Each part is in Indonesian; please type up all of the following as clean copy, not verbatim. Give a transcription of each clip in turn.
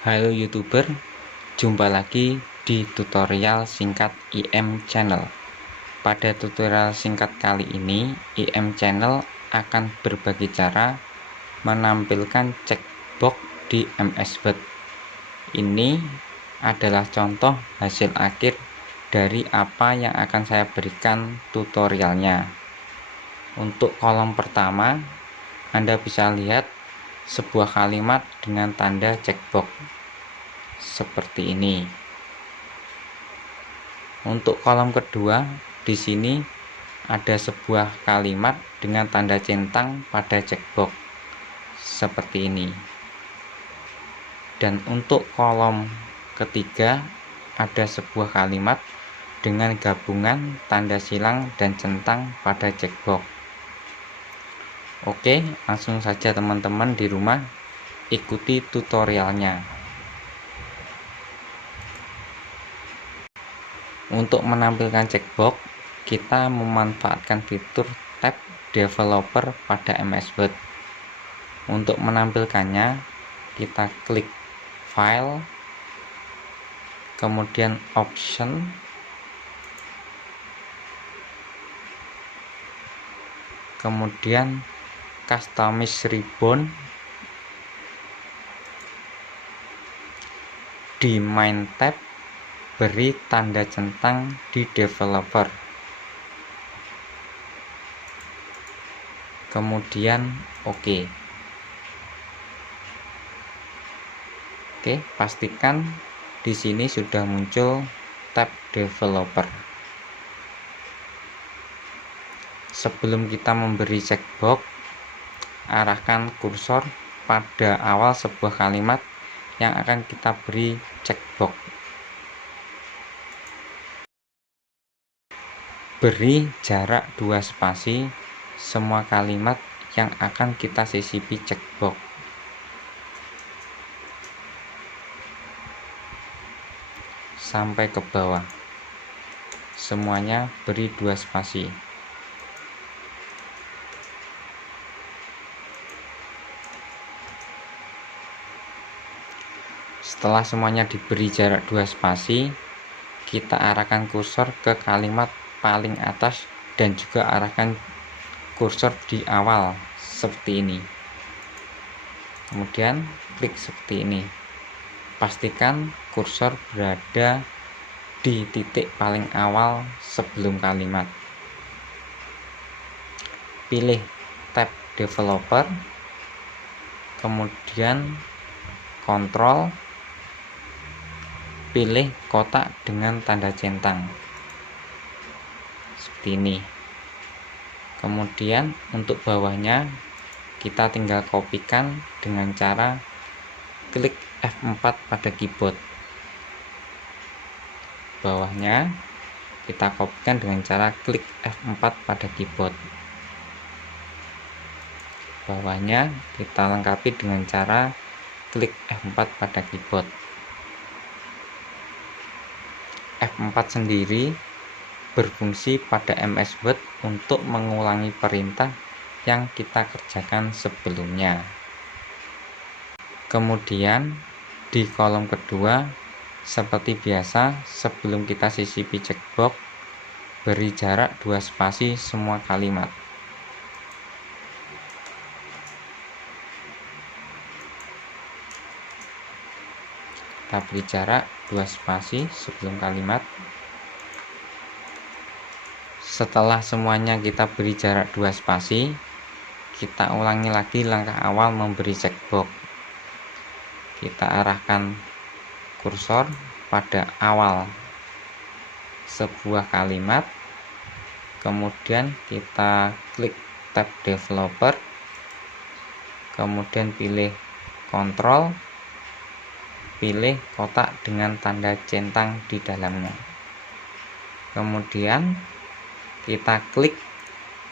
Halo YouTuber, jumpa lagi di tutorial singkat IM Channel. Pada tutorial singkat kali ini, IM Channel akan berbagi cara menampilkan checkbox di MS Word. Ini adalah contoh hasil akhir dari apa yang akan saya berikan tutorialnya. Untuk kolom pertama, Anda bisa lihat sebuah kalimat dengan tanda checkbox seperti ini. Untuk kolom kedua, di sini ada sebuah kalimat dengan tanda centang pada checkbox seperti ini. Dan untuk kolom ketiga, ada sebuah kalimat dengan gabungan tanda silang dan centang pada checkbox. Oke, langsung saja teman-teman di rumah ikuti tutorialnya. Untuk menampilkan checkbox, kita memanfaatkan fitur tab developer pada MS Word. Untuk menampilkannya, kita klik file, kemudian option, kemudian customize ribbon, di main tab beri tanda centang di developer, kemudian oke, pastikan di sini sudah muncul tab developer. Sebelum kita memberi checkbox, arahkan kursor pada awal sebuah kalimat yang akan kita beri checkbox. Beri jarak 2 spasi semua kalimat yang akan kita sisipi checkbox. Sampai ke bawah. Semuanya beri 2 spasi. Setelah semuanya diberi jarak 2 spasi, kita arahkan kursor ke kalimat paling atas dan juga arahkan kursor di awal seperti ini. Kemudian klik seperti ini. Pastikan kursor berada di titik paling awal sebelum kalimat. Pilih tab developer, kemudian kontrol, pilih kotak dengan tanda centang seperti ini. Kemudian untuk bawahnya kita tinggal kopikan dengan cara klik F4 pada keyboard. Bawahnya kita kopikan dengan cara klik F4 pada keyboard. Bawahnya kita lengkapi dengan cara klik F4 pada keyboard. F4 sendiri berfungsi pada MS Word untuk mengulangi perintah yang kita kerjakan sebelumnya. Kemudian di kolom kedua, seperti biasa, sebelum kita sisipi checkbox, beri jarak 2 spasi semua kalimat. Kita beri jarak 2 spasi sebelum kalimat. Setelah semuanya kita beri jarak 2 spasi, kita ulangi lagi langkah awal memberi checkbox. Kita arahkan kursor pada awal sebuah kalimat, kemudian kita klik tab developer, kemudian pilih kontrol, pilih kotak dengan tanda centang di dalamnya. Kemudian kita klik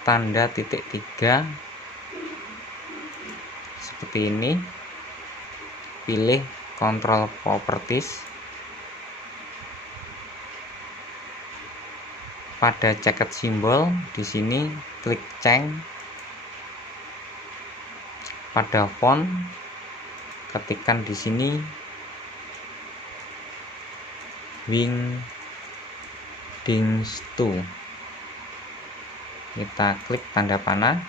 tanda titik 3 seperti ini, pilih control properties. Pada jaket simbol di sini klik change. Pada font ketikkan di sini Wingdings 2. Kita klik tanda panah.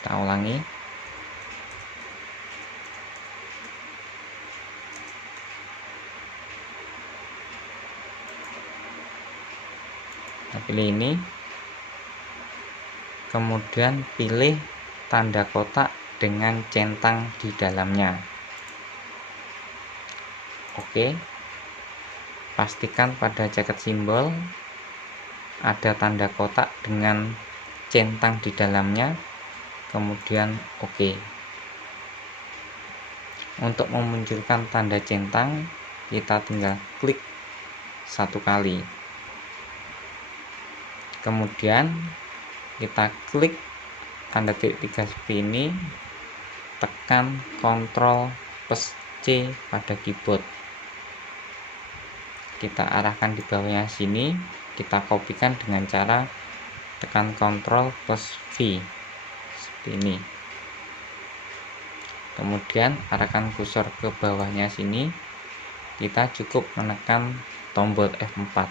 Kita ulangi. Kita pilih ini. Kemudian pilih tanda kotak dengan centang di dalamnya. Oke. Pastikan pada jaket simbol ada tanda kotak dengan centang di dalamnya. Kemudian oke. Untuk memunculkan tanda centang, kita tinggal klik 1 kali. Kemudian kita klik tanda titik 3 seperti ini, tekan Ctrl plus C pada keyboard. Kita arahkan di bawahnya sini, kita kopikan dengan cara tekan Ctrl plus V seperti ini. Kemudian arahkan kursor ke bawahnya sini, kita cukup menekan tombol F4.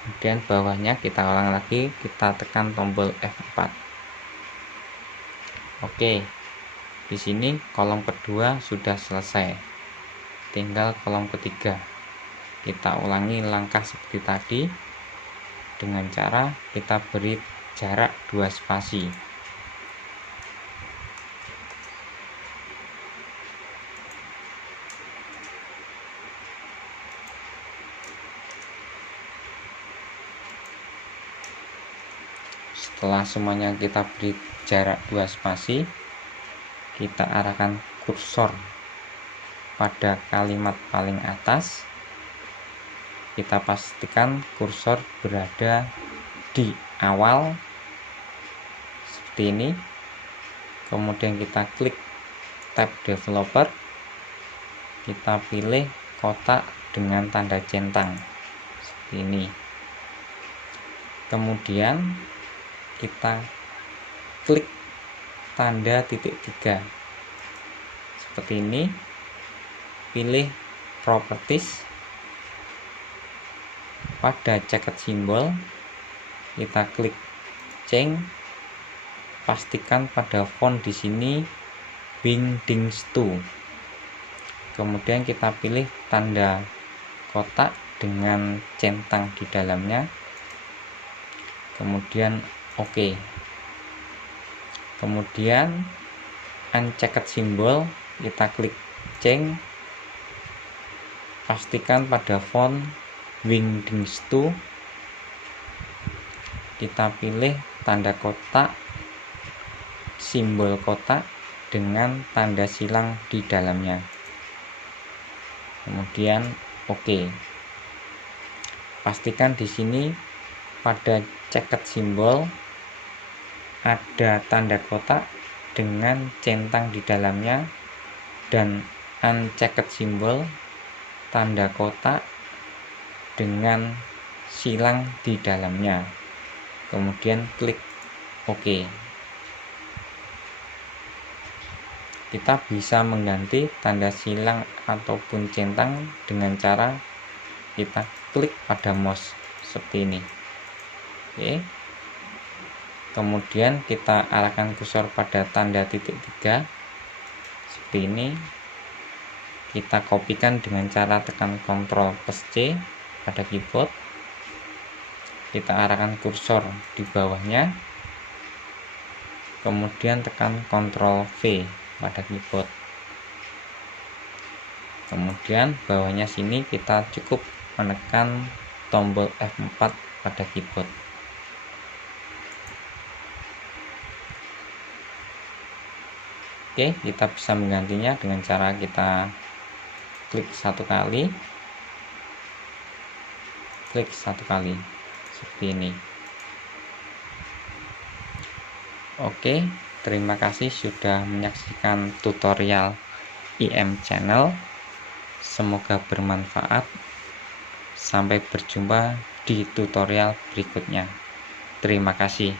Kemudian bawahnya kita ulang lagi, kita tekan tombol F4. Oke, di sini kolom kedua sudah selesai, tinggal kolom ketiga. Kita ulangi langkah seperti tadi dengan cara kita beri jarak 2 spasi. Setelah semuanya kita beri jarak 2 spasi, kita arahkan kursor pada kalimat paling atas. Kita pastikan kursor berada di awal seperti ini. Kemudian kita klik tab developer, kita pilih kotak dengan tanda centang seperti ini. Kemudian kita klik tanda titik 3 seperti ini, pilih properties. Pada jaket simbol kita klik change, pastikan pada font di sini Wingdings 2. Kemudian kita pilih tanda kotak dengan centang di dalamnya. Kemudian oke. Kemudian unchecked simbol, kita klik change, pastikan pada font Wingdings 2. Kita pilih tanda kotak, simbol kotak dengan tanda silang di dalamnya. Kemudian oke. Pastikan di sini pada jaket simbol ada tanda kotak dengan centang di dalamnya, dan unchecked simbol tanda kotak dengan silang di dalamnya. Kemudian klik OK. Kita bisa mengganti tanda silang ataupun centang dengan cara kita klik pada mouse seperti ini. Oke. Kemudian kita arahkan kursor pada tanda titik 3 seperti ini. Kita kopikan dengan cara tekan Ctrl plus C pada keyboard. Kita arahkan kursor di bawahnya, kemudian tekan Ctrl V pada keyboard. Kemudian bawahnya sini kita cukup menekan tombol F4 pada keyboard. Oke, kita bisa menggantinya dengan cara kita klik 1 kali, klik 1 kali seperti ini. Oke, terima kasih sudah menyaksikan tutorial IM Channel. Semoga bermanfaat. Sampai berjumpa di tutorial berikutnya. Terima kasih.